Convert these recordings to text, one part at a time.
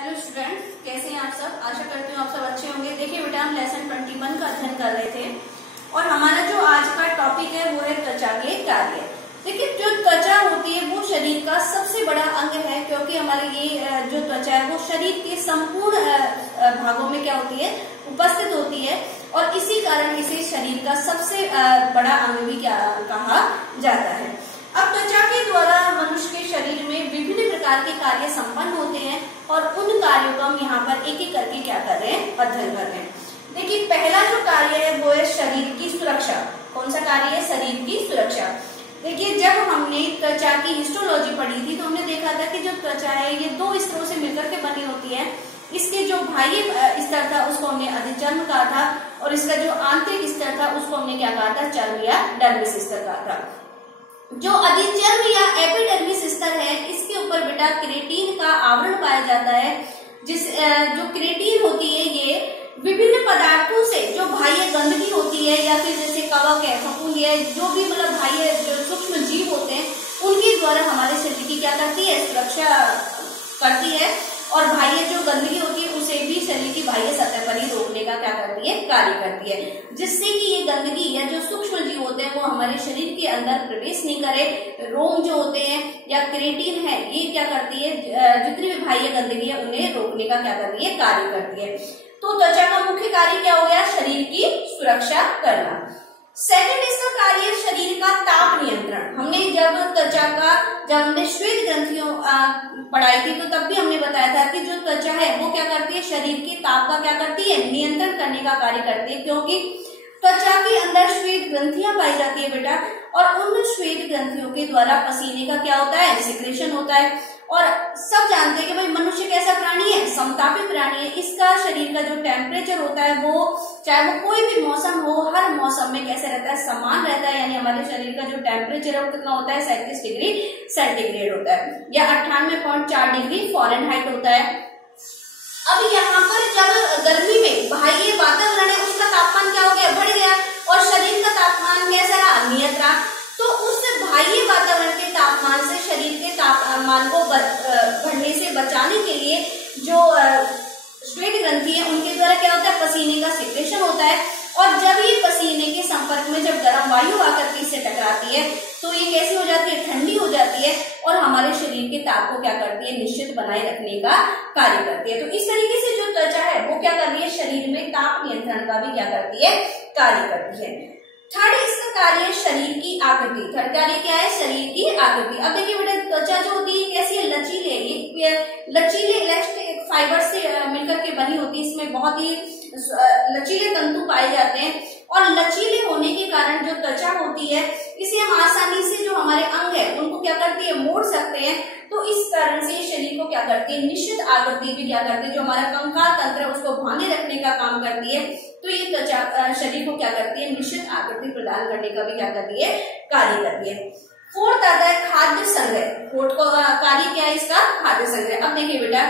Hello students, कैसे हैं आप सब। आशा करती हूँ आप सब अच्छे होंगे। देखिए बेटा, हम लेसन 21 का अध्ययन कर रहे थे और हमारा जो आज का टॉपिक है वो है त्वचा के कार्य। देखिए, जो त्वचा होती है वो शरीर का सबसे बड़ा अंग है, क्योंकि हमारे ये जो त्वचा है वो शरीर के संपूर्ण भागों में क्या होती है, उपस्थित होती है और इसी कारण इसे शरीर का सबसे बड़ा अंग भी क्या कहा जाता है। अब त्वचा के द्वारा मनुष्य के शरीर में विभिन्न प्रकार के कार्य संपन्न होते हैं और उन कार्यों को हम यहाँ पर एक एक करके क्या कर रहे हैं, अध्ययन कर रहे हैं। देखिए, पहला जो कार्य है वो है शरीर की सुरक्षा। कौन सा कार्य है? शरीर की सुरक्षा। देखिए, जब हमने त्वचा की हिस्टोलॉजी पढ़ी थी तो हमने देखा था कि जो त्वचा है ये दो स्तरों से मिलकर के बनी होती है। इसके जो बाह्य स्तर था उसको हमने अधिचर्म कहा था और इसका जो आंतरिक स्तर था उसको हमने क्या कहा था, चर्म या डर्मिस स्तर कहा था। जो अधिचर्म या एपिडर्मिस स्तर है इसके ऊपर बेटा केराटिन का आवरण पाया जाता है। जो केराटिन होती है ये विभिन्न पदार्थों से, जो बाह्य गंदगी होती है या फिर जैसे कवक है, फफूंद है, जो भी मतलब बाह्य सूक्ष्म जीव होते हैं उनके द्वारा हमारे शरीर की क्या करती है, सुरक्षा करती है और बाह्य जो गंदगी होती है उसे भी शरीर की बाह्य सतह पर ही रोकने का क्या करती है, कार्य करती है, जिससे कि ये गंदगी या जो सूक्ष्म जीव होते हैं वो हमारे शरीर के अंदर प्रवेश नहीं करे। रोम जो होते हैं या केराटिन है ये क्या करती है, जितनी भी बाह्य गंदगी है उन्हें रोकने का क्या करती है, कार्य करती है। तो त्वचा का मुख्य कार्य क्या हो गया, शरीर की सुरक्षा करना। सेकंड इसका कार्य शरीर का ताप नियंत्रण। हमने जब हमने श्वेत ग्रंथियों पढ़ाई थी तो तब भी हमने बताया था कि जो त्वचा है वो क्या करती है, शरीर के ताप का क्या करती है, नियंत्रण करने का कार्य करती है, क्योंकि त्वचा के अंदर श्वेत ग्रंथियां पाई जाती है बेटा और उन श्वेत ग्रंथियों के द्वारा पसीने का क्या होता है, सिक्रेशन होता है। और सब जानते हैं कि भाई मनुष्य कैसा प्राणी है, समतापी प्राणी है। इसका शरीर का जो टेम्परेचर होता है वो चाहे वो कोई भी मौसम हो, हर मौसम में कैसे रहता है, समान रहता है। यानी हमारे शरीर का जो टेम्परेचर है वो कितना होता है, 37 डिग्री सेंटीग्रेड होता है या 98.4 डिग्री फॉरेनहाइट होता है। अब यहाँ पर जब गर्मी में बाह्य वातावरण है उसका तापमान क्या हो गया, बढ़ गया और शरीर का तापमान कैसा रहा, नियत रहा। तो उस बाह्य वातावरण के तापमान से शरीर के तापमान को बढ़ने से बचाने के लिए जो श्वेत ग्रंथि है उनके द्वारा क्या होता है, पसीने का सिक्रेशन होता है। और जब ये पसीने के संपर्क में जब गर्म वायु आकर के इससे टकराती है तो ये कैसी हो जाती है, ठंडी हो जाती है और हमारे शरीर के ताप को क्या करती है, निश्चित बनाए रखने का कार्य करती है। तो इस तरीके से जो त्वचा है वो क्या कर रही है, शरीर में ताप नियंत्रण का भी क्या करती है, कार्य करती है। थर्ड इसका कार्य शरीर की आकृति। थर्ड कार्य क्या है, शरीर की आकृति। अब देखिए बेटा, त्वचा जो होती है कैसी है, लचीले, ये लचीले इलास्टिक फाइबर से मिलकर के बनी होती है। इसमें बहुत ही लचीले तंतु पाए जाते हैं और लचीले होने के कारण जो त्वचा होती है इसे हम आसानी से जो हमारे अंग है उनको क्या करती है, मोड़ सकते हैं। तो इस कारण से शरीर को क्या करती है, निश्चित आकृति भी क्या करती है, जो हमारा कंकाल तंत्र है उसको बांधे रखने का काम करती है। तो ये त्वचा शरीर को क्या करती है, निश्चित आकृति प्रदान करने का भी क्या करती है, कार्य करती है। फोर्थ आता है खाद्य संग्रह। फोर्थ को कार्य क्या है इसका, खाद्य संग्रह। अब देखिए बेटा,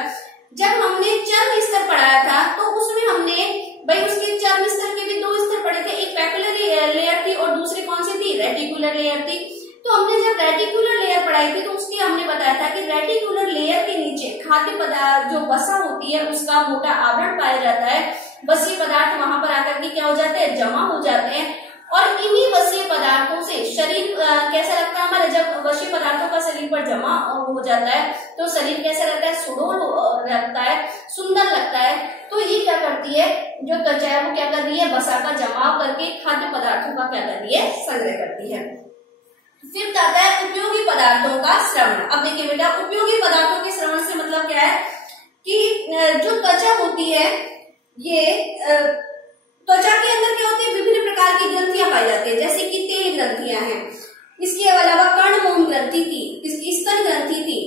जब हमने चर्म स्तर पढ़ाया था तो उसमें हमने भाई उसके चर्म स्तर के भी दो स्तर पढ़े थे, एक पैपिलर लेयर थी और दूसरी कौन सी थी, रेटिकुलर लेयर थी। तो हमने जब रेटिकुलर लेयर पढ़ाई थी तो उसकी हमने बताया था कि रेटिकुलर लेयर के नीचे खाद्य पदार्थ जो वसा होती है उसका मोटा आवरण पाया जाता है। वसीय पदार्थ वहां पर आकर के क्या हो जाते हैं, जमा हो जाते हैं और इन्हीं वसीय पदार्थों से शरीर कैसा लगता है हमारा, जब वसीय पदार्थों का शरीर पर जमा हो जाता है तो शरीर कैसा रहता है, सुडौल रहता है, सुंदर लगता है। तो ये क्या करती है, जो त्वचा है वो क्या कर रही है, वसा का जमाव करके खाद्य पदार्थों का क्या कर रही है, संग्रह करती है। फिर आता है उपयोगी पदार्थों का श्रवण। अब देखिए बेटा, उपयोगी पदार्थों के श्रवण से मतलब क्या है कि जो त्वचा होती है ये त्वचा के अंदर क्या होती है, विभिन्न प्रकार की ग्रंथियां पाई जाती है, जैसे कि तेल ग्रंथियां हैं, इसके अलावा कर्णमोम ग्रंथि थी, इसकी स्तन ग्रंथि थी।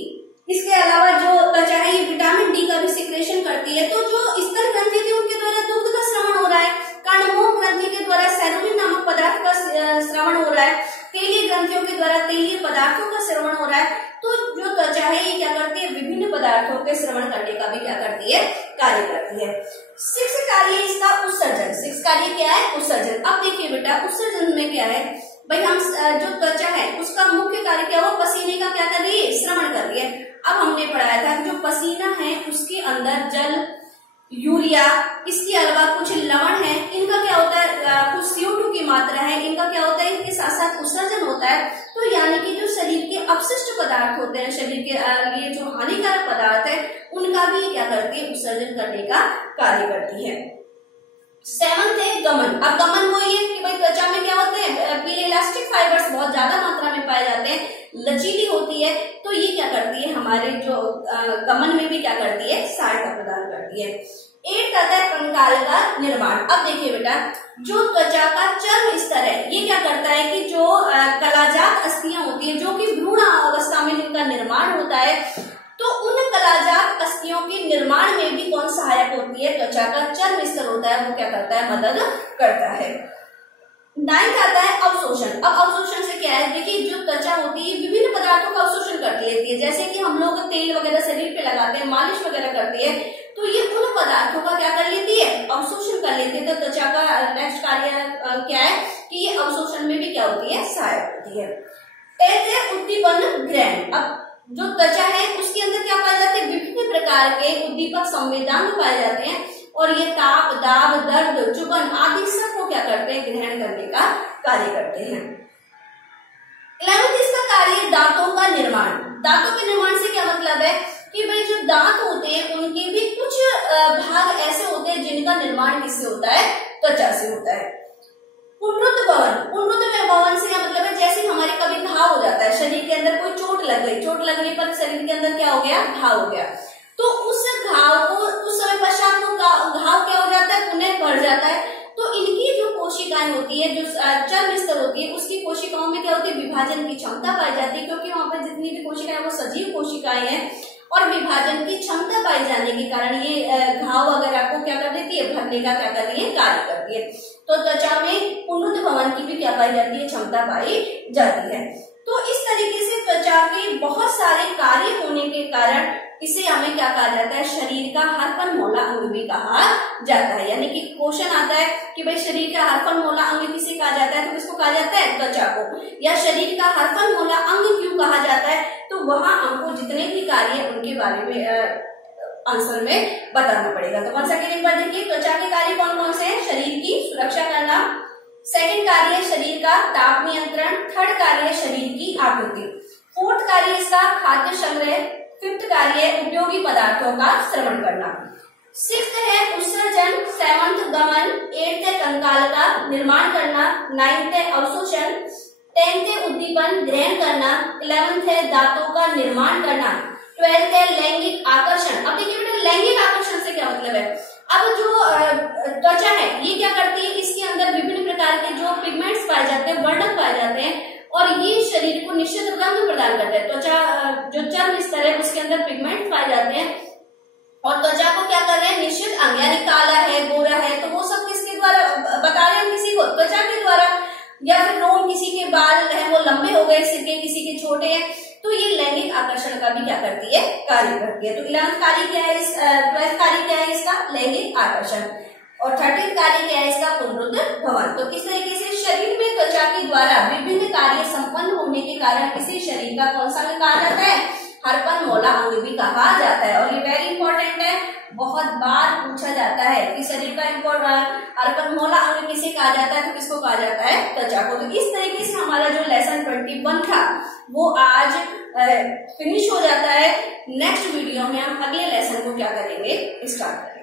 इसके अलावा जो त्वचा है ये विटामिन डी का भी सिक्रेशन करती है। तो जो स्तन ग्रंथि थी उनके द्वारा दूध का श्रवण हो रहा है, कर्णमोम ग्रंथि के द्वारा सेरोनिन नामक पदार्थ का श्रवण हो रहा है, तेलीय ग्रंथियों के द्वारा तेलीय पदार्थों का श्रवण हो रहा है। तो जो त्वचा है ये क्या करती है, विभिन्न पदार्थों के श्रवण करने का भी क्या करती है, कार्य करती है। सिक्स कार्य इसका उत्सर्जन। सिक्स कार्य क्या है, उत्सर्जन। अब देखिए बेटा, उत्सर्जन में क्या है भाई, हम जो त्वचा है उसका मुख्य कार्य क्या हुआ, पसीने का क्या कर रही है, श्रवण कर रही है। अब हमने पढ़ाया था कि जो पसीना है उसके अंदर जल, यूरिया, इसके अलावा कुछ लवण है, इनका क्या होता है, कुछ CO2 की मात्रा है, इनका क्या होता है, इनके साथ साथ उत्सर्जन होता है। तो यानी कि जो शरीर के अपशिष्ट पदार्थ होते हैं, शरीर के लिए जो हानिकारक पदार्थ है, उनका भी क्या करती है, उत्सर्जन करने का कार्य करती है। 7th है गमन। अब गमन वो ये कि भाई त्वचा में क्या होते हैं, पीले इलास्टिक फाइबर्स बहुत ज्यादा मात्रा में पाए जाते हैं, लचीली होती है, तो ये क्या करती है, हमारे जो गमन में भी क्या करती है, सहायता प्रदान करती है। 8 आता है कंकाल का निर्माण। अब देखिए बेटा, जो त्वचा का चर्म स्तर है, ये क्या करता है कि जो कलाजात अस्थियां होती है, जो कि भ्रूण अवस्था में जिनका निर्माण होता है, तो उन कलाजात अस्थियों के निर्माण में भी कौन सहायक होती है, त्वचा का चर्म स्तर होता है, वो क्या करता है, मदद करता है। 9th आता है अवशोषण। अब अवशोषण से क्या है, देखिए जो त्वचा होती है विभिन्न पदार्थों का अवशोषण करती रहती है, जैसे कि हम लोग तेल वगैरह शरीर पे लगाते हैं, मालिश वगैरह करती है, तो ये उन पदार्थों का क्या कर लेती है, अवशोषण कर लेती है। तो त्वचा का नेक्स्ट कार्य क्या है कि ये अवशोषण में भी क्या होती है, सहायक होती है। 10th है उद्दीपन ग्रहण। अब जो त्वचा है उसके अंदर क्या पाए जाते हैं, विभिन्न प्रकार के उद्दीपक संवेदनांग पाए जाते हैं, और ये ताप, दाब, दर्द, चुभन आदि सब को क्या करते हैं, ग्रहण करने का कार्य करते हैं। 11th इसका कार्य दांतों का निर्माण। दांतों के निर्माण से क्या मतलब है कि भाई जो दांत होते हैं उनके भी कुछ भाग ऐसे होते हैं जिनका निर्माण किससे होता है, त्वचा से होता है। पुनरुत्थ भवन। पुनरुत्थ भवन से क्या मतलब है, जैसे हमारे कभी घाव हो जाता है, शरीर के अंदर कोई चोट लग गई, चोट लगने पर शरीर के अंदर क्या हो गया, घाव हो गया, तो उस घाव को उस समय पश्चात वो घाव क्या हो जाता है, पुनः बढ़ जाता है। तो इनकी जो कोशिकाएं होती है, जो चर्म स्तर होती है, उसकी कोशिकाओं में क्या होती है, विभाजन की क्षमता पाई जाती है, क्योंकि वहां पर जितनी भी कोशिकाएं वो सजीव कोशिकाएं हैं, और विभाजन की क्षमता पाई जाने के कारण ये घाव वगैरह को क्या कर देती है, भरने का क्या कर रही है, कार्य करती है। तो त्वचा में पुनरुत्थ भवन की भी क्या पाई जाती है, क्षमता पाई जाती है। तो इस तरीके से त्वचा के बहुत सारे कार्य होने के कारण इसे हमें क्या कहा जाता है, शरीर का हर मोला अंग भी कहा जाता है। यानी कि क्वेश्चन आता है कि भाई शरीर का हर मोला अंग किसे कहा जाता है, तो किसको कहा जाता है, त्वचा को। या शरीर का हर मोला अंग क्यों कहा जाता है, तो वहां हमको जितने भी कार्य है उनके बारे में आंसर में बताना पड़ेगा। तो कौन सा एक बार देखिए, त्वचा के कार्य कौन कौन से हैं, शरीर की सुरक्षा करना, सेकंड कार्य शरीर का ताप नियंत्रण, थर्ड कार्य शरीर की आकृति, फोर्थ कार्य इसका खाद्य संग्रह, फिफ्थ कार्य उपयोगी पदार्थों का श्रवण करना, सिक्स्थ है उत्सर्जन, 7th गमन, 8th है कंकाल का निर्माण करना, 9th है अवशोषण, 10th है उद्दीपन ग्रहण करना, 11th है दांतों का निर्माण करना, 12th है लैंगिक आकर्षण। अब देखिए बेटा, लैंगिक आकर्षण से क्या मतलब है, अब जो त्वचा है ये क्या करती है, इसके अंदर विभिन्न प्रकार के जो पिगमेंट्स पाए जाते हैं, वर्णक पाए जाते हैं, और ये शरीर को निश्चित रंग प्रदान करता है। त्वचा जो चर्म स्तर है उसके अंदर पिगमेंट पाए जाते हैं, और त्वचा को क्या कर रहे हैं, निश्चित अंग, यानी काला है, गोरा है, तो वो सब किसके द्वारा बता रहे हैं, किसी को, त्वचा के द्वारा। या फिर रोम, किसी के बाल है वो लंबे हो गए, सिर के किसी के छोटे हैं, तो ये लैंगिक आकर्षण का भी क्या करती है, कार्य करती है। तो 11th कार्य क्या है, 12th कार्य क्या है इसका, लैंगिक आकर्षण, और 13th कार्य क्या है इसका, पुनरुत्थ भवन। तो इस तरीके से शरीर में त्वचा के द्वारा विभिन्न कार्य संपन्न होने के कारण इसे शरीर का कौन सा अंग कहा जाता है, हरपन मोला अंग भी कहा जाता है। और ये वेरी इंपॉर्टेंट है, बहुत बार पूछा जाता है कि शरीर का हरपन मोला अंग किसे कहा जाता है, तो किसको कहा जाता है, त्वचा को। तो इस तरीके से हमारा जो लेसन 21 था वो आज फिनिश हो जाता है। नेक्स्ट वीडियो में हम अगले लेसन को क्या करेंगे, स्टार्ट करेंगे।